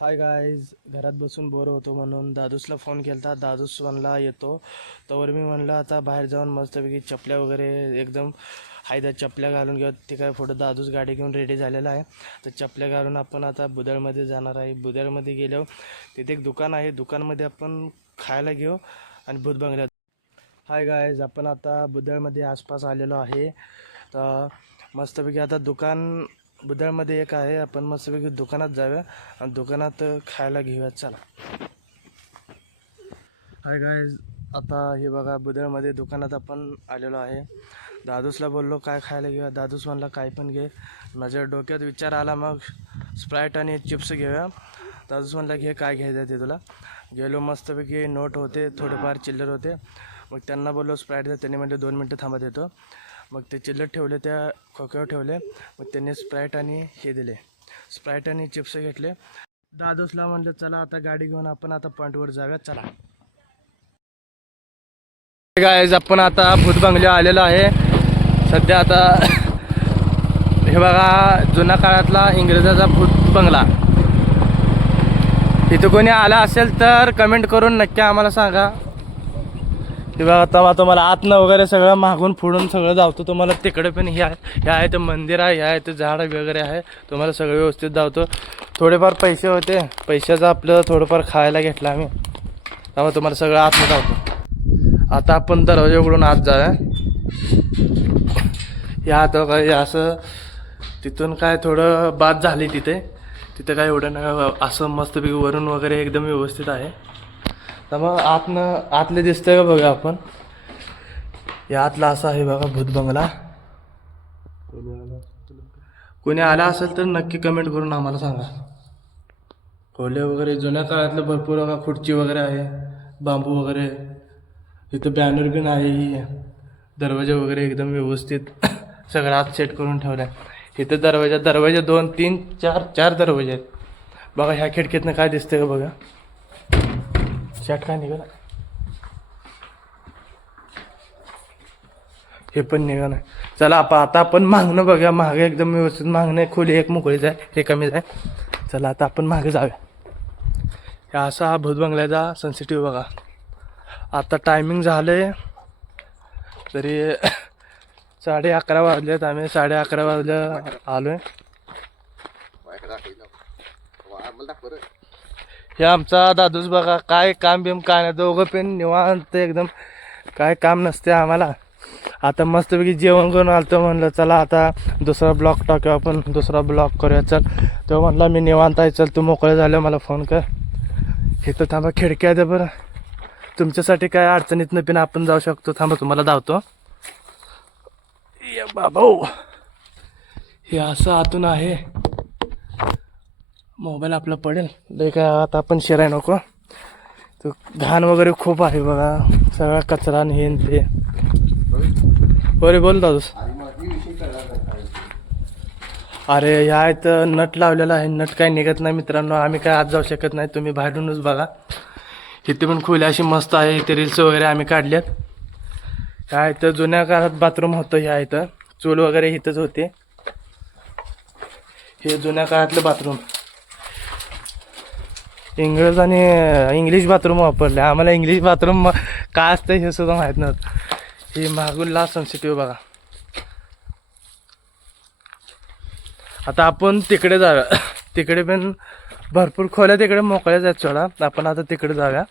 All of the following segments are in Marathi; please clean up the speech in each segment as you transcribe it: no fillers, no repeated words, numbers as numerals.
हाय गाईज, घरात बसून बोर होतो म्हणून दादूसला फोन केला. दादूस म्हणला येतो. तोवर मी म्हणलं आता बाहेर जाऊन मस्तपैकी चपल्या वगैरे एकदम हायद्या चपल्या घालून घेऊ. ते काय फोटो दादूस गाडी घेऊन रेडी झालेला आहे. तर चपल्या घालून आपण आता बुदळमध्ये जाणार आहे. बुदळमध्ये गेलो तिथे एक दुकान आहे. दुकानमध्ये आपण खायला घेऊ आणि भूत बंगल्यात. हाय गाईज, आपण आता बुदळमध्ये आसपास आलेलो आहे. तर मस्तपैकी आता दुकान बुदळमध्ये एक आहे. आपण मस्तपैकी दुकानात जाऊया आणि दुकानात खायला घेऊया. चला. हाय गाईज, आता हे बघा बुदळमध्ये दुकानात आपण आलेलो आहे. दादूसला बोललो काय खायला घेऊया. दादूस म्हणला काय पण घे. माझ्या डोक्यात विचार आला मग स्प्राईट आणि चिप्स घेऊया. दादूस म्हणला घे काय घ्यायचं ते तुला. गेलो मस्तपैकी नोट होते, थोडेफार चिल्लर होते. मग त्यांना बोललो स्प्राईट द्या. त्यांनी म्हणजे 2 मिनटं थांबत येतो. मग ते चिल्लर ठेवले, त्या खोक्यावर ठेवले. मग त्यांनी स्प्राईट आणि हे दिले, स्प्राईट आणि चिप्स घेतले. दादूसला म्हणलं चला आता गाडी घेऊन आपण आता पॉईंटवर जाऊया. चला गाईज, आपण आता भूत बंगल्या आलेलो आहे. सध्या आता हे बघा जुन्या काळातला इंग्रजाचा भूत बंगला. इथं कोणी आला असेल तर कमेंट करून नक्की आम्हाला सांगा. हे बघा आता तुम्हाला आतनं वगैरे सगळं मागून फोडून सगळं जावतो. तुम्हाला तिकडे पण हे आहे तर मंदिर आहे, हे आहे तर झाड वगैरे आहे. तुम्हाला सगळं व्यवस्थित जावतो. थोडेफार पैसे होते, पैशाचं आपलं थोडंफार खायला घेतलं आम्ही. त्यामुळे तुम्हाला सगळं आतनं जावतो. आता आपण दरवाजा उघडून आत जाऊया. या आता काय असं तिथून काय थोडं बाद झाली तिथे काय एवढं नाही. असं मस्तपैकी वरून वगैरे एकदम व्यवस्थित आहे. तर मग आतले दिसतंय का बघा आपण. या आतला असा आहे बघा भूत बंगला. कोणी आला असेल तर नक्की कमेंट करून आम्हाला सांगा. खोले वगैरे जुन्या काळातलं भरपूर बघा. खुर्ची वगैरे आहे, बांबू वगैरे. इथं बॅनर पण आहे. दरवाजा वगैरे एकदम व्यवस्थित सगळं आत सेट करून ठेवलं आहे. इथं दरवाजा 2 3 4 दरवाजे आहेत बघा. ह्या खिडकीतनं काय दिसतंय का बघा. शर्ट काय निघाला, हे पण निघा नाही. चला आता आपण मागणं बघा. मागे एकदम व्यवस्थित मागणं आहे. खोली एक मोकळीच आहे, हे कमीच आहे. चला आता आपण मागे जाऊया. हे असा हा भूत बंगल्याचा सेन्सिटिव्ह बघा. आता टायमिंग झालं तरी 11:30 वाजलेत. आम्ही 11:30 वाजल्या आलो आहे. हे आमचा दादूच बघा. काय काम बिम काय नाही, दोघं पण निवांत एकदम. काय काम नसते आम्हाला. आता मस्तपैकी जेवण करून आलतो. म्हणलं चला आता दुसरा ब्लॉग टाकू आपण, दुसरा ब्लॉग करूया. चल तो म्हणला मी निवांत आहे, चल तू मोकळं झालं मला फोन कर. इथं थांबा, खिडक्या आहे बरं. तुमच्यासाठी काय अडचणीतनं पण आपण जाऊ शकतो. थांबा तुम्हाला धावतो. ये बाबा, हे असं आतून आहे. मोबाईल आपला पडेल लय काय. आता आपण शिराय नको. तो घाण वगैरे खूप आहे बघा. सगळा कचरा हे ते. बरे बोल दादूस. अरे ह्या इथं नट लावलेला आहे. नट काय निघत नाही मित्रांनो. आम्ही काय आत जाऊ शकत नाही. तुम्ही बाहेरूनच बघा. इथे पण खोली अशी मस्त आहे. इथे रील्स वगैरे आम्ही काढल्यात. ह्या इथं जुन्या काळात बाथरूम होतं. ह्या इथं चूल वगैरे इथंच होते. हे जुन्या काळातलं बाथरूम. इंग्रज आणि इंग्लिश बाथरूम वापरले. आम्हाला इंग्लिश बाथरूम काय असतं हे सुद्धा माहीत नव्हतं. हे मागून लास्ट सेन्सिटिव्ह बघा. आता आपण तिकडे जाऊया. तिकडे पण भरपूर खोल्या तिकडे मोकळ्याच आहेत सोडा. आपण आता तिकडे जाऊया.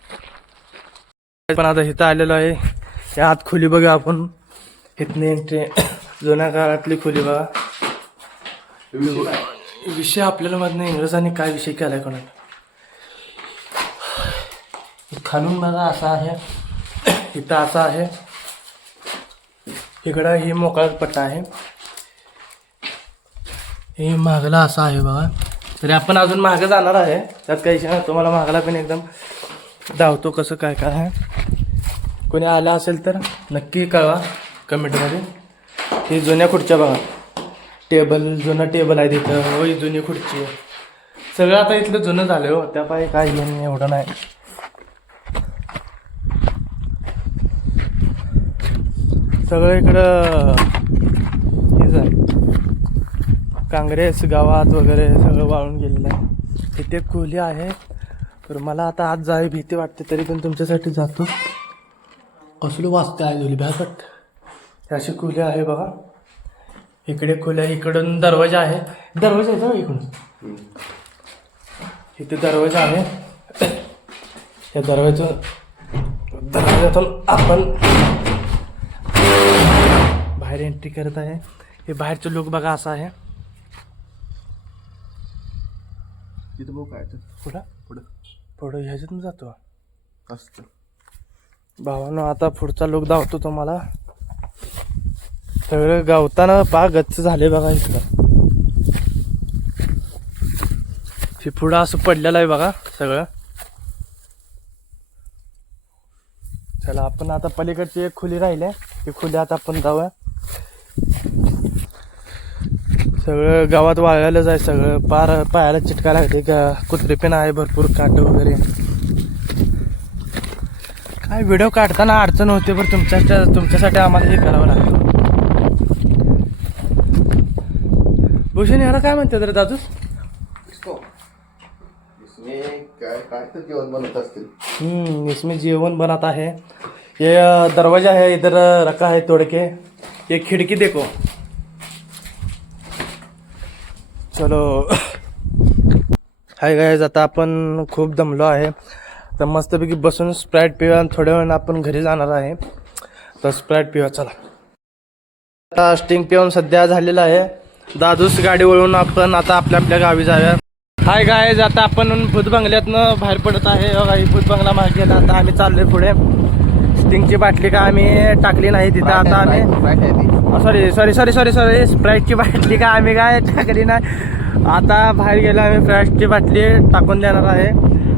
पण आता इथं आलेलो आहे. या आत खोली बघा आपण. इथने जुन्या काळातली खोली बघा. विषय आपल्याला माहित नाही इंग्रजांनी काय विषय केलाय कोणाला. खालून बघा असा आहे. इथं असा आहे. इकडं हे मोकळा पट्टा आहे. हे मागला असा आहे बघा. तरी आपण अजून मागं जाणार आहे. त्यात काही विषय नाही. तुम्हाला मागला पण एकदम धावतो कसं काय काय आहे. कोणी आला असेल तर नक्की कळवा कमेंटमध्ये. ही जुन्या खुर्च्या बघा. जुनं टेबल आहे तिथं. होय जुनी खुर्ची आहे. सगळं आता इथलं जुनं झालं हो. त्या पाय काय एवढं नाही. सगळं इकडं हेच आहे. काँग्रेस गावात वगैरे सगळं वाळून गेलेलं आहे. इथे खोली आहे. तर मला आता आज जावी भीती वाटते, तरी पण तुमच्यासाठी जातो. कसलं वाजते आहे दोली भ्याकट. अशी खोली आहे बघा. इकडे खोली आहे, इकडून दरवाजा आहे. दरवाजा आहे का इकडून? इथे दरवाजा आहे. या दरवाजातून आपण बाहेर एंट्री करत आहे. हे बाहेरचं लुक बघा असा आहे. तिथं बघू काय पुढं पुढं पुढं ह्याच्यातून जातो असतं. भावानं. आता पुढचा लुक दावतो तुम्हाला. सगळं गावताना पा गच्च झाले बघा. इथं हे पुढं असं पडलेलं आहे बघा सगळं. चला आपण आता पलीकडची एक खोली राहिली, ती खोली आता आपण जाऊया. सगळं गावात वाळलेलंच आहे सगळं. पार पायाला चिटका लागते का. कुत्रे पण आहे भरपूर, काट वगैरे. काय व्हिडिओ काढताना अडचण होते, पण तुमच्यासाठी आम्हाला हे करावं लागतं. भूषण याला काय म्हणतात रे दादू? काय तर जेवण बनवत असतील. इसमें जीवन बनाता है. ये दरवाजा है, इधर रखा है तोड़ के. ये खिड़की देखो. चलो हाय गाइस, आता आपण खूप दमलो आहे. तर मस्तपैकी बसून स्प्राईट पिऊया आणि थोड्या वेळानं आपण घरी जाणार आहे. तर स्प्राईट पिऊया चला. आता स्टिंग पिऊन सध्या झालेला आहे. दादूस गाडी वळून आपण आता आपल्या गावी जाऊया. हाय गाइस, आता आपण भूत बंगल्यातनं बाहेर पडत आहे. बघा ही भूत बंगला मागे गेला. आता आम्ही चाललोय पुढे. स्टिंगची बाटली का आम्ही टाकली नाही तिथं. आता आम्ही सॉरी स्प्राईटची बाटली का आम्ही काय टाकली नाही. आता बाहेर गेलो आम्ही. स्प्राईटची बाटली टाकून देणार आहे.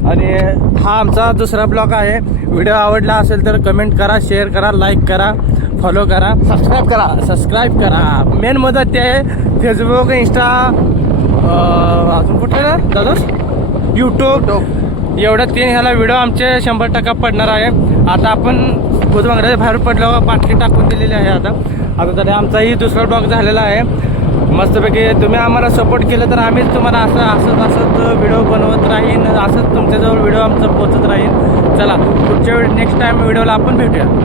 आणि हा आमचा दुसरा ब्लॉग आहे. व्हिडिओ आवडला असेल तर कमेंट करा, शेअर करा, लाईक करा, फॉलो करा, सबस्क्राईब करा. मेन मदत ते आहे फेसबुक, इंस्टा, अजून कुठे ना दादा यूट्यूब. एवढ्या 3 ह्याला व्हिडिओ आमचे 100% पडणार आहे. आता आपण भूत बंगल्याच्या बाहेर पडलो, बाटली टाकून दिलेली आहे. आता तरी आमचाही दुसरा ब्लॉग झालेला आहे. मस्तपैकी तुम्ही आम्हाला सपोर्ट केलं तर आम्हीच तुम्हाला असंच व्हिडिओ बनवत राहीन. असंच तुमच्याजवळ व्हिडिओ आमचा पोहोचत राहीन. चला पुढच्या नेक्स्ट टाइम व्हिडिओला आपण भेटूया.